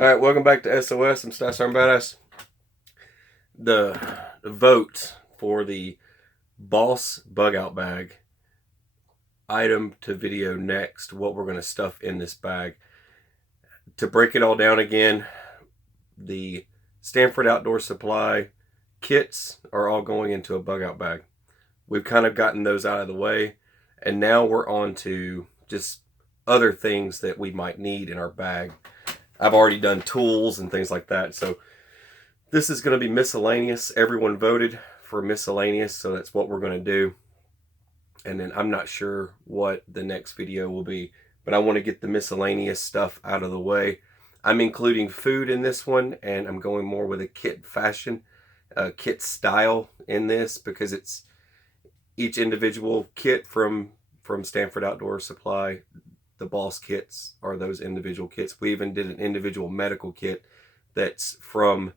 Alright, welcome back to SOS. I'm Stats Arm Badass. The vote for the B.O.S. bug out bag item to video next, what we're going to stuff in this bag. To break it all down again, the Stanford Outdoor Supply kits are all going into a bug out bag. We've kind of gotten those out of the way, and now we're on to just other things that we might need in our bag. I've already done tools and things like that. So this is going to be miscellaneous. Everyone voted for miscellaneous, so that's what we're going to do. And then I'm not sure what the next video will be, but I want to get the miscellaneous stuff out of the way. I'm including food in this one, and I'm going more with a kit fashion, kit style in this, because it's each individual kit from Stanford Outdoor Supply. The B.O.S. kits are those individual kits. We even did an individual medical kit that's from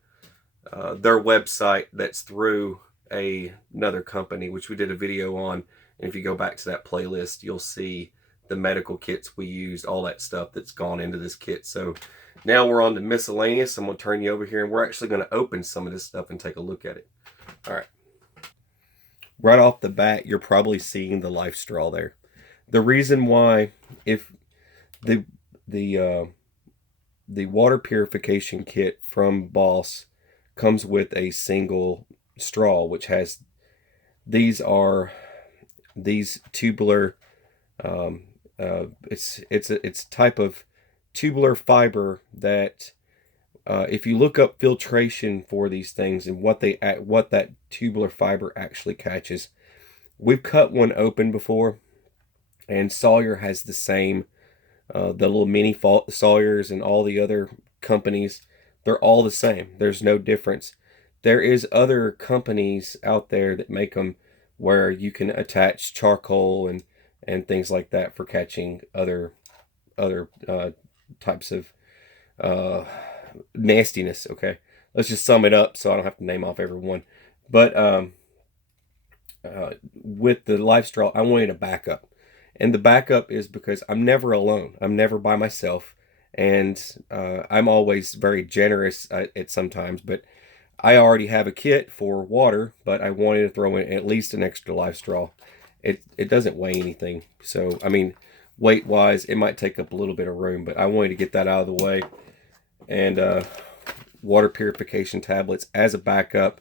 their website, that's through another company, which we did a video on. And if you go back to that playlist, you'll see the medical kits we used, all that stuff that's gone into this kit. So now we're on to miscellaneous. I'm going to turn you over here, and we're actually going to open some of this stuff and take a look at it. All right. Right off the bat, you're probably seeing the life straw there. The reason why, if the water purification kit from B.O.S. comes with a single straw, which has these tubular, it's type of tubular fiber that if you look up filtration for these things and what that tubular fiber actually catches, we've cut one open before. And Sawyer has the same, the little mini Sawyers and all the other companies, they're all the same. There's no difference. There is other companies out there that make them where you can attach charcoal and things like that for catching other types of nastiness. Okay, let's just sum it up so I don't have to name off every one. But with the life straw, I wanted a backup. And the backup is because I'm never alone. I'm never by myself. And I'm always very generous at sometimes. But I already have a kit for water, but I wanted to throw in at least an extra life straw. It doesn't weigh anything. So, I mean, weight-wise, it might take up a little bit of room. But I wanted to get that out of the way. And water purification tablets as a backup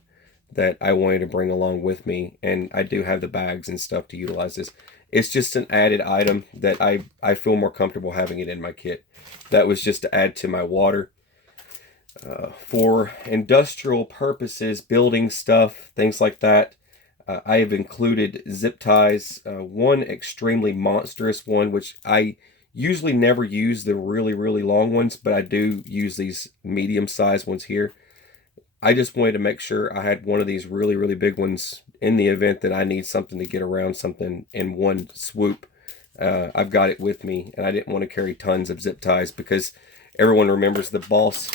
that I wanted to bring along with me. And I do have the bags and stuff to utilize this. It's just an added item that I feel more comfortable having it in my kit. That was just to add to my water. For industrial purposes, building stuff, things like that, I have included zip ties. One extremely monstrous one, which I usually never use the really, really long ones, but I do use these medium-sized ones here. I just wanted to make sure I had one of these really, really big ones in the event that I need something to get around something in one swoop. I've got it with me, and I didn't want to carry tons of zip ties because everyone remembers the B.O.S.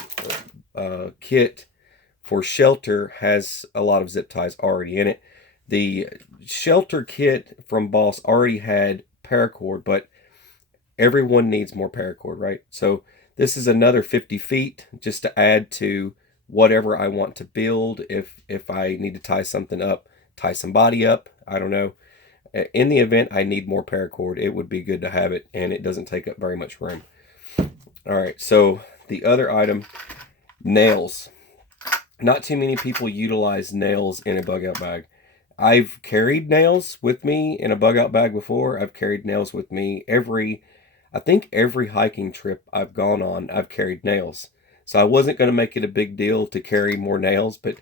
Kit for shelter has a lot of zip ties already in it. The shelter kit from B.O.S. already had paracord, but everyone needs more paracord, right? So this is another 50 feet just to add to whatever I want to build. If I need to tie something up, tie somebody up, I don't know. In the event I need more paracord, it would be good to have it, and it doesn't take up very much room. All right, so the other item, nails. Not too many people utilize nails in a bug out bag. I've carried nails with me in a bug out bag before. I've carried nails with me I think every hiking trip I've gone on, I've carried nails. So I wasn't going to make it a big deal to carry more nails, but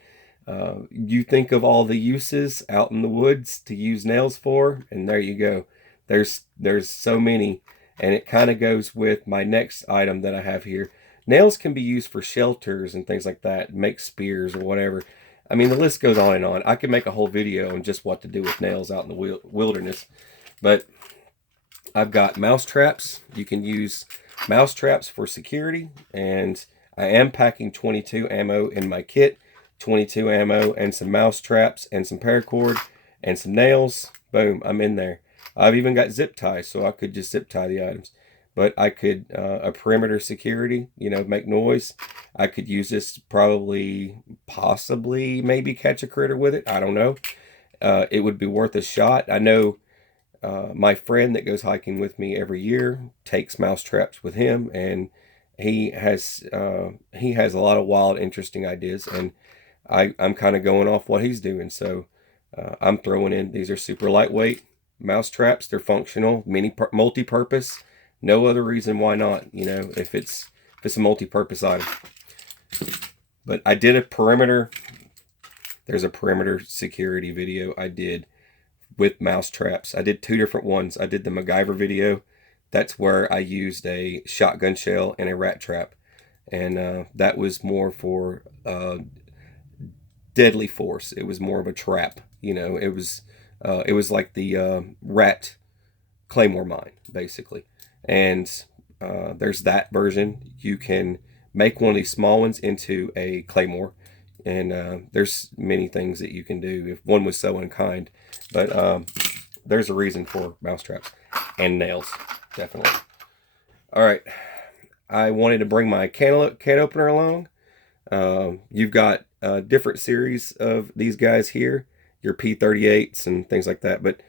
you think of all the uses out in the woods to use nails for, and there you go. There's so many, and it kind of goes with my next item that I have here. Nails can be used for shelters and things like that, make spears or whatever. I mean, the list goes on and on. I could make a whole video on just what to do with nails out in the wilderness, but I've got mouse traps. You can use mouse traps for security, and I am packing 22 ammo in my kit, 22 ammo and some mouse traps and some paracord and some nails. Boom, I'm in there. I've even got zip ties, so I could just zip tie the items. but I could, a perimeter security, you know, make noise. I could use this to probably, possibly, maybe catch a critter with it. I don't know. It would be worth a shot. I know my friend that goes hiking with me every year takes mouse traps with him, and he has a lot of wild, interesting ideas, and I'm kind of going off what he's doing. So I'm throwing in, these are super lightweight mouse traps. They're functional, multi-purpose. No other reason why not, you know, if it's a multi-purpose item. But I did a perimeter. There's a perimeter security video I did with mouse traps. I did 2 different ones. I did the MacGyver video. That's where I used a shotgun shell and a rat trap. And that was more for deadly force. It was more of a trap. You know, it was like the rat claymore mine, basically. And there's that version. You can make one of these small ones into a claymore. And there's many things that you can do if one was so unkind. But there's a reason for mouse traps and nails, definitely. All right, I wanted to bring my can opener along. You've got a different series of these guys here, your P38s and things like that. But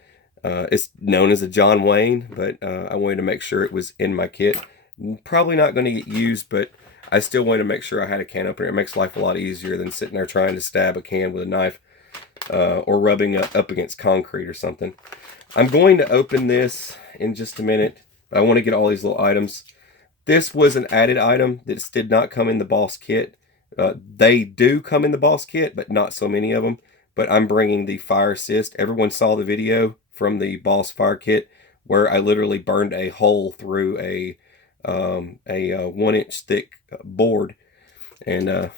it's known as a John Wayne. But I wanted to make sure it was in my kit. Probably not going to get used, but I still wanted to make sure I had a can opener. It makes life a lot easier than sitting there trying to stab a can with a knife or rubbing it up against concrete or something. I'm going to open this in just a minute. I want to get all these little items. This was an added item that did not come in the B.O.S. kit. They do come in the B.O.S. kit, but not so many of them. But I'm bringing the fire assist. Everyone saw the video from the B.O.S. fire kit where I literally burned a hole through a 1-inch thick board, and I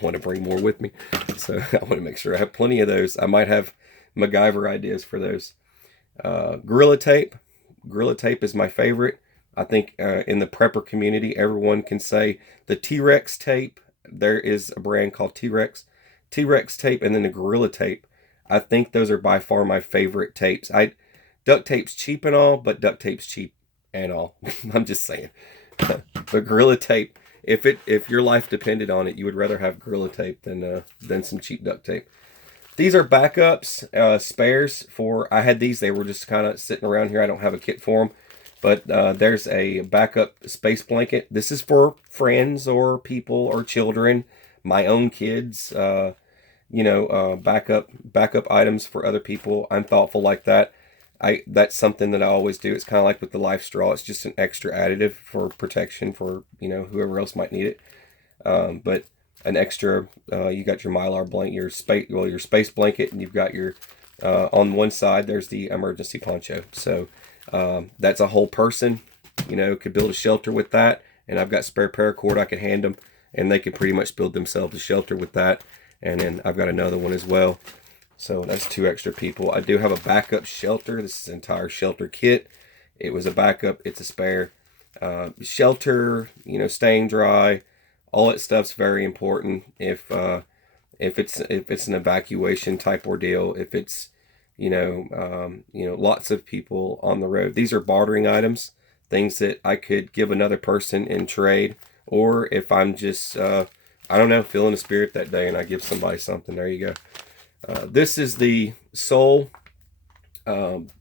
want to bring more with me, so I want to make sure I have plenty of those. I might have MacGyver ideas for those. Gorilla Tape is my favorite. I think in the prepper community, everyone can say the T-Rex tape. There is a brand called T-Rex tape, and then the Gorilla Tape. I think those are by far my favorite tapes. Duct tape's cheap and all, but duct tape's cheap and all. I'm just saying. But Gorilla Tape, if your life depended on it, you would rather have Gorilla Tape than some cheap duct tape. These are backups, spares for, I had these, they were just kind of sitting around here. I don't have a kit for them. But there's a backup space blanket. This is for friends or people or children, my own kids, backup items for other people. I'm thoughtful like that. That's something that I always do. It's kind of like with the life straw. It's just an extra additive for protection for, whoever else might need it. But an extra, you got your Mylar blanket, your space blanket, and you've got your, on one side, there's the emergency poncho. So that's a whole person, could build a shelter with that. And I've got spare paracord I could hand them, and they could pretty much build themselves a shelter with that. And then I've got another one as well. So that's 2 extra people. I do have a backup shelter. This is an entire shelter kit. It was a backup. It's a spare. Shelter, staying dry, all that stuff's very important. If it's an evacuation type ordeal, if it's lots of people on the road. These are bartering items, things that I could give another person in trade, or if I'm just feeling a spirit that day and I give somebody something. There you go. This is the sole.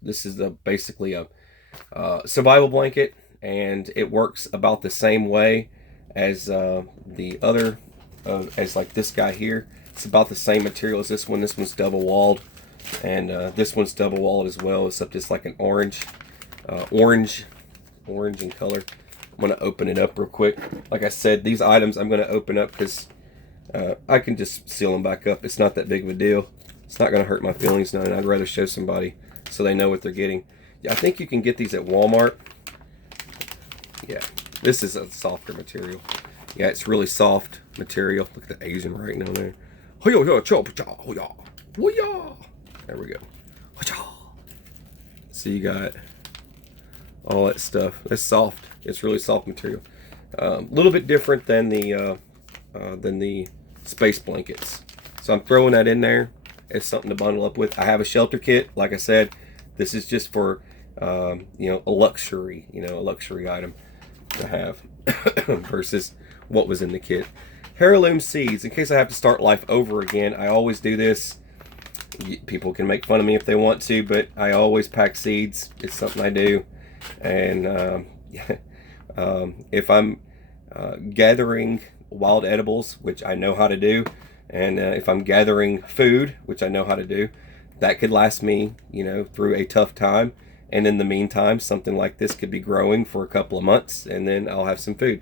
This is basically a survival blanket, and it works about the same way as the other, as like this guy here. It's about the same material as this one. This one's double walled, and this one's double walled as well, except it's like an orange in color. I'm going to open it up real quick. Like I said, these items I'm going to open up because I can just seal them back up. It's not that big of a deal. It's not going to hurt my feelings none. I'd rather show somebody so they know what they're getting. Yeah, I think you can get these at Walmart. Yeah, this is a softer material. Yeah, it's really soft material. Look at the Asian right down there. There we go. So you got all that stuff. It's soft. It's really soft material. A little bit different than the space blankets. So I'm throwing that in there as something to bundle up with. I have a shelter kit. Like I said, this is just for a luxury, a luxury item to have versus what was in the kit. Heirloom seeds. In case I have to start life over again, I always do this. People can make fun of me if they want to, but I always pack seeds. It's something I do. And if I'm gathering wild edibles, which I know how to do, and if I'm gathering food, which I know how to do, that could last me, through a tough time. And in the meantime, something like this could be growing for a couple of months, and then I'll have some food.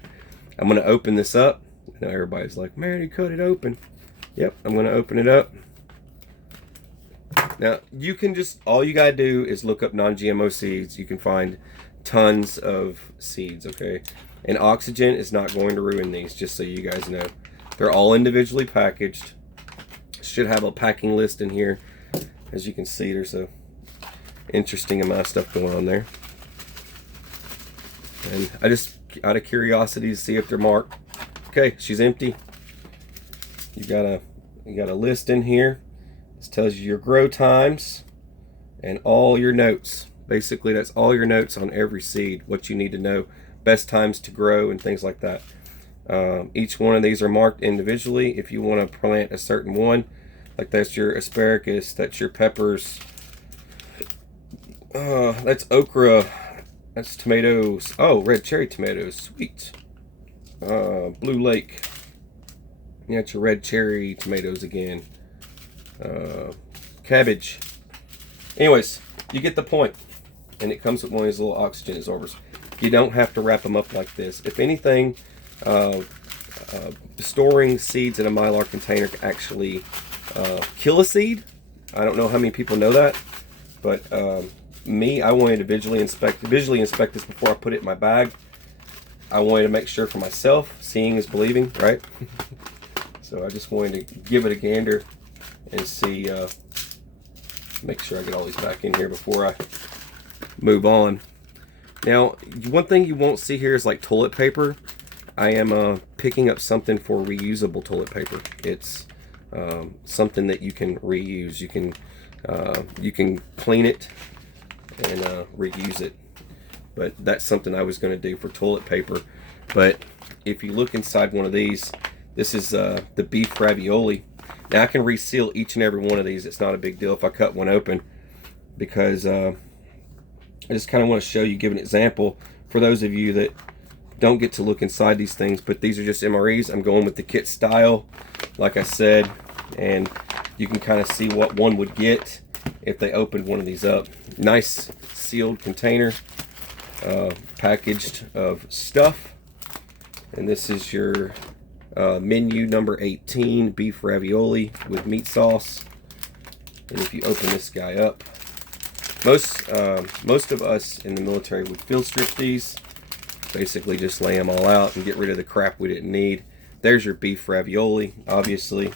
I'm going to open this up. I know everybody's like, man, you cut it open. Yep, I'm going to open it up. Now, you can all you got to do is look up non-GMO seeds. You can find tons of seeds, okay? And oxygen is not going to ruin these, just so you guys know. They're all individually packaged. Should have a packing list in here. As you can see, there's a interesting amount of stuff going on there. And I just, out of curiosity, to see if they're marked. Okay, she's empty. You got a list in here. This tells you your grow times and all your notes. Basically, that's all your notes on every seed, what you need to know, best times to grow and things like that. Each one of these are marked individually. If you want to plant a certain one, like that's your asparagus, that's your peppers, that's okra, that's tomatoes. Oh, red cherry tomatoes, sweet. Blue Lake, that's your red cherry tomatoes again. Cabbage. Anyways, you get the point. And it comes with one of these little oxygen absorbers. You don't have to wrap them up like this. If anything, storing seeds in a Mylar container can actually kill a seed. I don't know how many people know that, but me, I wanted to visually inspect this before I put it in my bag. I wanted to make sure for myself. Seeing is believing, right? So I just wanted to give it a gander and see, make sure I get all these back in here before I move on. Now, one thing you won't see here is like toilet paper. I am picking up something for reusable toilet paper. It's something that you can reuse. You can clean it and reuse it. But that's something I was going to do for toilet paper. But if you look inside one of these, this is the beef ravioli. Now I can reseal each and every one of these. It's not a big deal if I cut one open, because I just kind of want to show you, give an example for those of you that don't get to look inside these things. But these are just MREs. I'm going with the kit style, like I said, and you can kind of see what one would get if they opened one of these up. Nice sealed container, packaged of stuff. And this is your menu number 18, beef ravioli with meat sauce. And if you open this guy up, most of us in the military would field strip these. Basically just lay them all out and get rid of the crap we didn't need. There's your beef ravioli, obviously.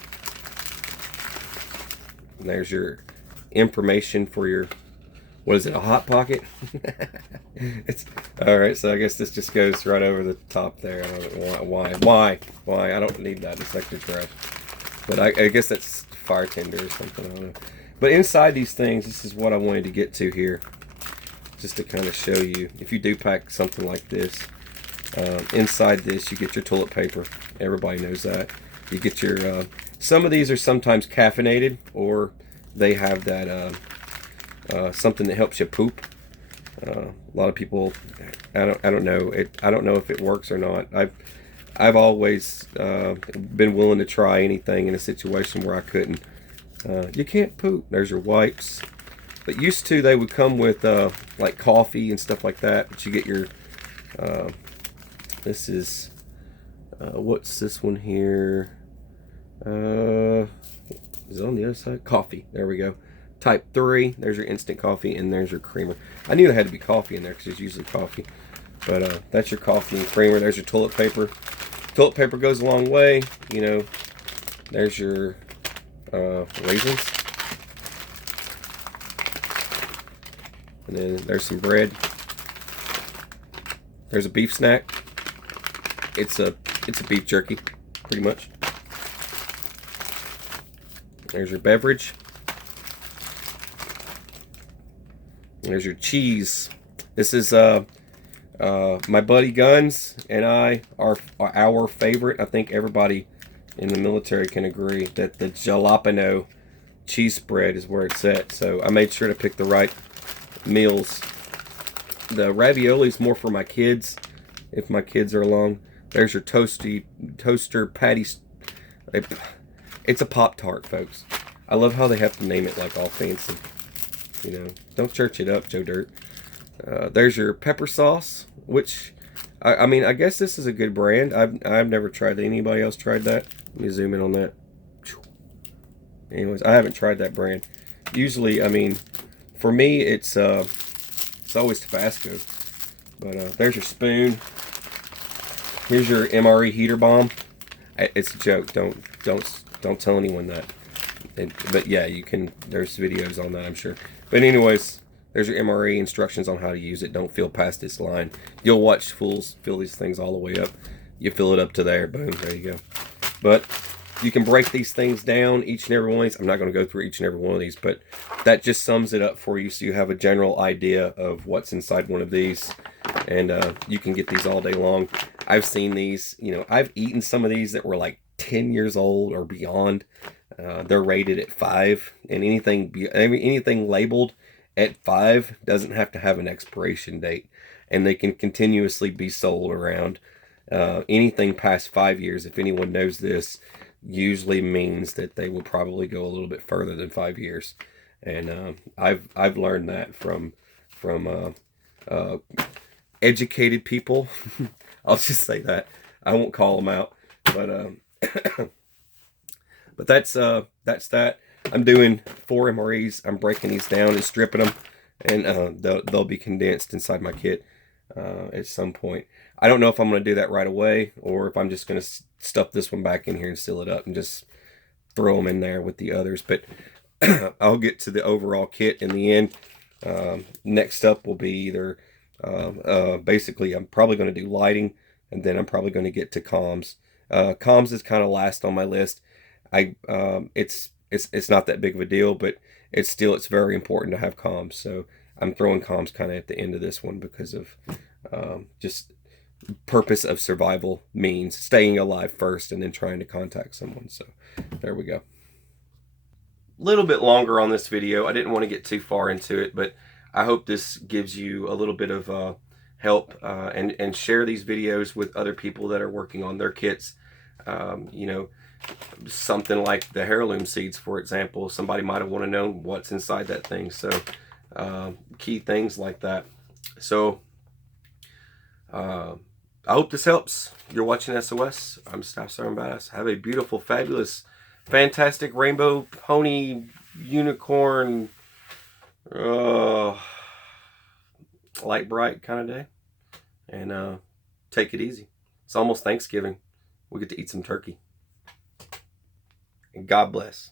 And there's your information for your, what is it, a Hot Pocket? It's all right. So I guess this just goes right over the top there. I don't know why. I don't need that. It's extra trash. But I guess that's fire tender or something. I don't know. But inside these things, this is what I wanted to get to here, just to kind of show you. If you do pack something like this, inside this you get your toilet paper. Everybody knows that. You get your. Some of these are sometimes caffeinated, or they have that something that helps you poop. A lot of people, I don't know. I don't know if it works or not. I've always been willing to try anything in a situation where I couldn't. You can't poop. There's your wipes. But used to, they would come with like coffee and stuff like that. But you get your, this is, what's this one here? Is it on the other side? Coffee. There we go. Type 3. There's your instant coffee, and there's your creamer. I knew there had to be coffee in there because there's usually coffee. But that's your coffee and creamer. There's your toilet paper. Toilet paper goes a long way. You know, there's your raisins. And then there's some bread. There's a beef snack. It's a beef jerky, pretty much. There's your beverage. There's your cheese. This is my buddy Guns and I are our favorite. I think everybody in the military can agree that the jalapeno cheese spread is where it's at. So I made sure to pick the right meals. The ravioli is more for my kids, if my kids are along. There's your toaster patty. It's a Pop-Tart, folks. I love how they have to name it like all fancy. You know, don't church it up, Joe Dirt. There's your pepper sauce, which I mean, I guess this is a good brand. I've never tried that. Anybody else tried that? Let me zoom in on that. Anyways, I haven't tried that brand. Usually, I mean, for me, it's always Tabasco. But there's your spoon. Here's your MRE heater bomb. It's a joke. Don't tell anyone that. But yeah, you can. There's videos on that, I'm sure. But anyways, there's your MRE instructions on how to use it. Don't fill past this line. You'll watch fools fill these things all the way up. You fill it up to there. Boom. There you go. But you can break these things down, each and every one of these. I'm not going to go through each and every one of these, but that just sums it up for you, so you have a general idea of what's inside one of these. And you can get these all day long. I've seen these, you know, I've eaten some of these that were like 10 years old or beyond. They're rated at 5, and anything labeled at 5 doesn't have to have an expiration date, and they can continuously be sold around. Anything past 5 years, if anyone knows this, usually means that they will probably go a little bit further than 5 years. And I've learned that from educated people. I'll just say that. I won't call them out, but but that's that. I'm doing 4 MREs. I'm breaking these down and stripping them, and they'll be condensed inside my kit at some point. I don't know if I'm going to do that right away, or if I'm just going to stuff this one back in here and seal it up and just throw them in there with the others. But I'll get to the overall kit in the end. Next up will be either basically I'm probably going to do lighting, and then I'm probably going to get to comms. Comms is kind of last on my list. It's not that big of a deal, but it's very important to have comms. So I'm throwing comms kind of at the end of this one because of just purpose of survival means staying alive first and then trying to contact someone. So there we go. Little bit longer on this video. I didn't want to get too far into it, but I hope this gives you a little bit of help, and share these videos with other people that are working on their kits. You know, something like the heirloom seeds, for example. Somebody might have want to know what's inside that thing. So key things like that. So I hope this helps. You're watching SOS. I'm Staff Sergeant B.O.S.S. Have a beautiful, fabulous, fantastic rainbow pony unicorn light bright kind of day, and take it easy. It's almost Thanksgiving. We get to eat some turkey, and God bless.